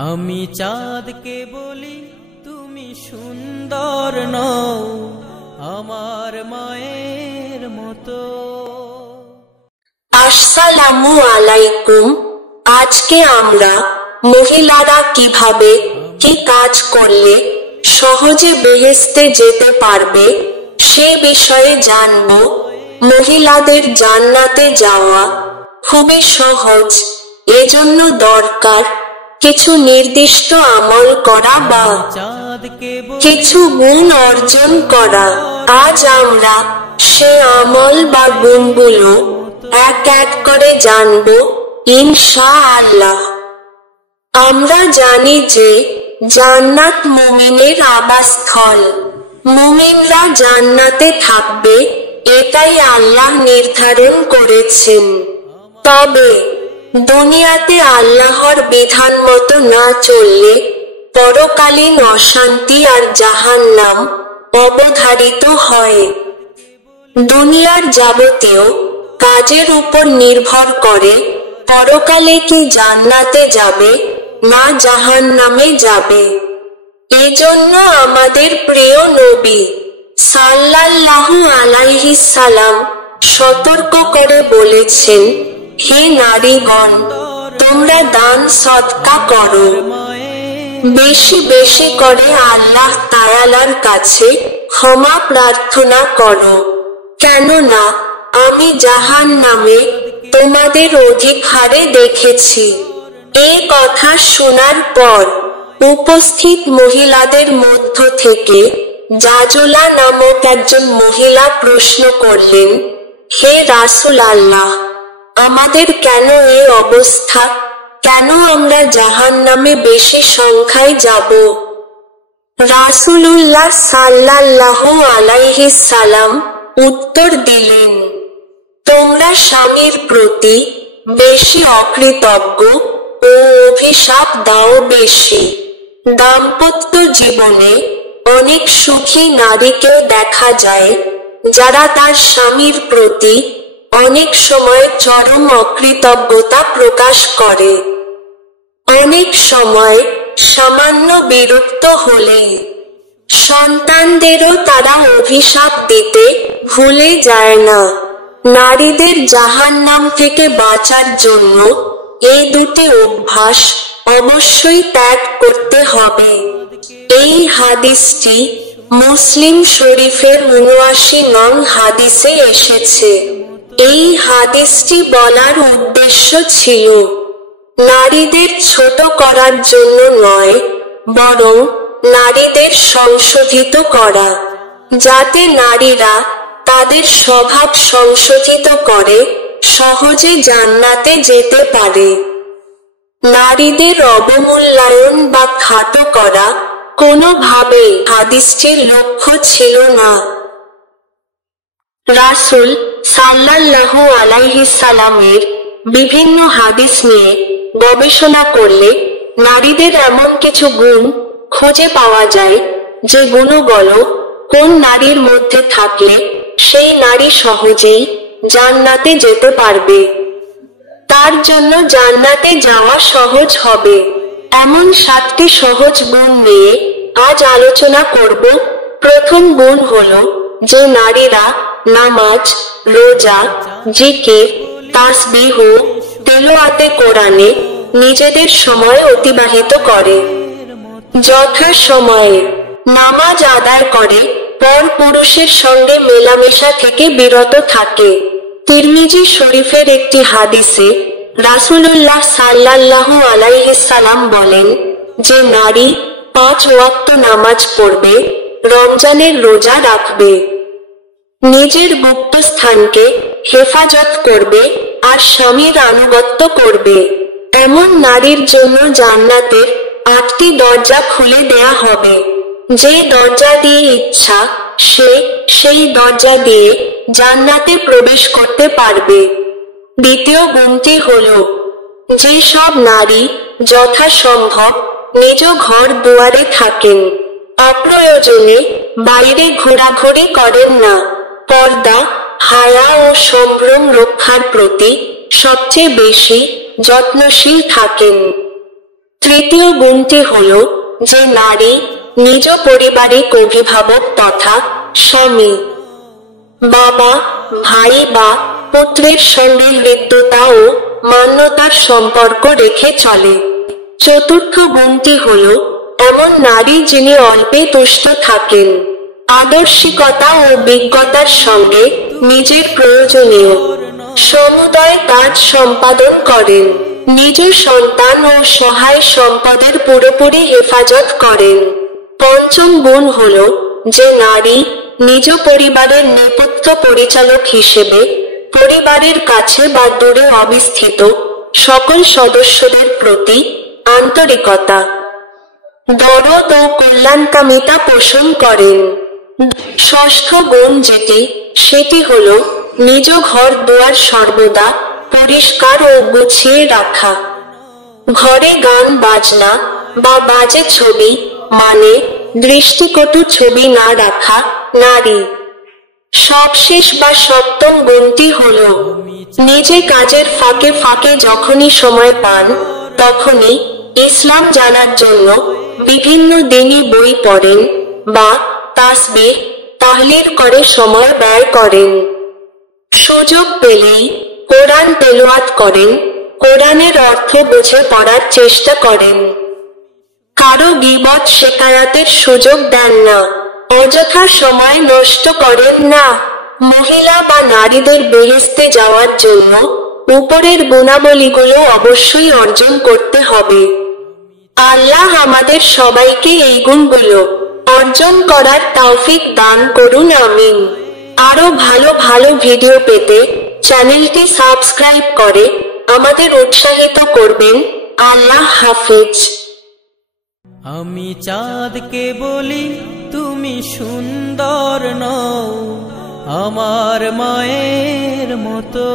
আমি চাঁদকে বলি তুমি সুন্দর নও আমার মায়ের মতো। আসসালামু আলাইকুম। আজকে আমরা মহিলারা কিভাবে কি কাজ করলে সহজে বেহেশতে যেতে পারবে সে বিষয়ে জানব। মহিলাদের জান্নাতে যাওয়া খুবই সহজ, এজন্য দরকার কিছু নির্দিষ্ট আমল করা বা কিছু গুণ অর্জন করা। আজ আমরা সে আমল বা গুণগুলো এক এক করে জানব ইনশাআল্লাহ। আমরা জানি যে জান্নাত মুমিনের আবাসস্থল। মুমিনরা জান্নাতে থাকবে, এটাই আল্লাহ নির্ধারণ করেছেন। তবে দুনিয়াতে আল্লাহর বিধান মতো না চললে পরকালীন অশান্তি আর জাহান্নাম অবধারিত হয়। দুনিয়ার যাবতীয় কাজের উপর নির্ভর করে পরকালে কি জান্নাতে যাবে না জাহান্নামে যাবে। এজন্য আমাদের প্রিয় নবী সাল্লাল্লাহু আলাইহি সাল্লাম সতর্ক করে বলেছেন, হে নারীগণ, তোমরা দান সদকা করো, বেশি বেশি করে আল্লাহ তাআলার কাছে ক্ষমা প্রার্থনা করো, কেননা আমি জাহান্নামে তোমাদের অধিক হারে দেখেছি। এই কথা শোনার পর উপস্থিত মহিলাদের মধ্য থেকে জাজুলা নামক একজন মহিলা প্রশ্ন করলেন, হে রাসূল আল্লাহ, আমাদের কেন এই অবস্থা? কেন আমরা জাহান্নামে বেশি সংখ্যায় যাব? রাসূলুল্লাহ সাল্লাল্লাহু আলাইহি সাল্লাম উত্তর দিলেন, তোমরা স্বামীর প্রতি বেশি অকৃতজ্ঞ ও অভিশাপ দাও বেশি। দাম্পত্য জীবনে অনেক সুখী নারীকেও দেখা যায় যারা তার স্বামীর প্রতি অনেক সময় চরম অকৃতজ্ঞতা প্রকাশ করে। অনেক সময় সামান্য বিরক্ত হলেই সন্তানদেরও তারা অভিশাপ দিতে ভুলে যায় না। নারীদের জাহান্নাম থেকে বাঁচার জন্য এই দুটি অভ্যাস অবশ্যই ত্যাগ করতে হবে। এই হাদিসটি মুসলিম শরীফের ৭৯ নং হাদিসে এসেছে। এই হাদিসটি বলার উদ্দেশ্য ছিল নারীদের ছোট করার জন্য নয়, বরং নারীদের সংশোধিত করা, যাতে নারীরা তাদের স্বভাব সংশোধিত করে সহজে জান্নাতে যেতে পারে। নারীদের অবমূল্যায়ন বা খাটো করা কোনোভাবেই হাদিসটির লক্ষ্য ছিল না। রাসূল সাল্লাল্লাহু আলাইহি সাল্লামের বিভিন্ন হাদিস নিয়ে গবেষণা করলে নারীদের এমন কিছু গুণ খুঁজে পাওয়া যায় যে গুণগুলো কোন নারীর মধ্যে থাকলে সেই নারী সহজেই জান্নাতে যেতে পারবে, তার জন্য জান্নাতে যাওয়া সহজ হবে। এমন 7টি সহজ গুণ নিয়ে আজ আলোচনা করব। প্রথম গুণ হলো যে নারীরা নামাজ, রোজা, জিকির, তাসবিহ, তেলাওয়াতে কোরআনে নিজেদের সময় অতিবাহিত করে, যথা সময়ে নামাজ আদায় করে, পর পুরুষের সঙ্গে মেলামেশা থেকে বিরত থাকে। তিরমিজি শরীফের একটি হাদিসে রাসূলুল্লাহ সাল্লাল্লাহু আলাইহি সাল্লাম বলেন যে নারী 5 ওয়াক্ত নামাজ পড়বে, রমজানের রোজা রাখবে, নিজের গুপ্ত স্থানকে হেফাজত করবে আর স্বামীর আনুগত্য করবে, এমন নারীর জন্য জান্নাতের 8টি দরজা খুলে দেয়া হবে। যে দরজা দিয়ে ইচ্ছা সে সেই দরজা দিয়ে জান্নাতে প্রবেশ করতে পারবে। দ্বিতীয় গুণটি হলো যে সব নারী যথাসম্ভব নিজ ঘর দুয়ারে থাকেন, অপ্রয়োজনে বাইরে ঘোরাঘুরি করেন না, পর্দা, হায়া ও সম্ভ্রম রক্ষার প্রতি সবচেয়ে বেশি যত্নশীল থাকেন। তৃতীয় গুণটি হল যে নারী নিজ পারিবারিক অভিভাবক তথা স্বামী, বাবা, ভাই বা পুত্রের সঙ্গে হৃদ্যতা ও মান্যতার সম্পর্ক রেখে চলে। চতুর্থ গুণটি হল এমন নারী যিনি অল্পে তুষ্ট থাকেন, আদর্শিকতা ও বিজ্ঞতার সঙ্গে নিজের প্রয়োজনীয় সমুদয় কাজ সম্পাদন করেন, নিজ সন্তান ও সহায় সম্পদের পুরোপুরি হেফাজত করেন। পঞ্চম গুণ হল যে নারী নিজ পরিবারের নেপথ্য পরিচালক হিসেবে পরিবারের কাছে বা দূরে অবস্থিত সকল সদস্যদের প্রতি আন্তরিকতা, দরদ ও কল্যাণকামিতা পোষণ করেন। ষষ্ঠ গুণ সেটি হল নিজ ঘর দুয়ার সর্বদা পরিষ্কার ও গুছিয়ে রাখা। ঘরে গান বাজনা বা বাজে ছবি মানে দৃষ্টিকটু ছবি না রাখা নারী। সবশেষ বা সপ্তম গুণটি হল নিজে কাজের ফাঁকে ফাঁকে যখনই সময় পান তখনই ইসলাম জানার জন্য বিভিন্ন দিনই বই পড়েন বা তাসবিহ তাহলিল করে সময় ব্যয় করেন। সুযোগ পেলেই কোরআন তেলাওয়াত করেন, কোরআনের অর্থ বুঝে পড়ার চেষ্টা করেন। কারো গীবত শিকায়াতের সুযোগ দেন না, অযথা সময় নষ্ট করেন না। মহিলা বা নারীদের বেহেশতে যাওয়ার জন্য উপরের গুণাবলীগুলো অবশ্যই অর্জন করতে হবে। আল্লাহ আমাদের সবাইকে এই গুণগুলো অর্জন করার তৌফিক দান করুন, আমিন। আরো ভালো ভালো ভিডিও পেতে চ্যানেলটি সাবস্ক্রাইব করে আমাদের উৎসাহিত করবেন। আল্লাহ হাফেজ। আমি চাঁদকে বলি তুমি সুন্দর নও আমার মায়ের মতো।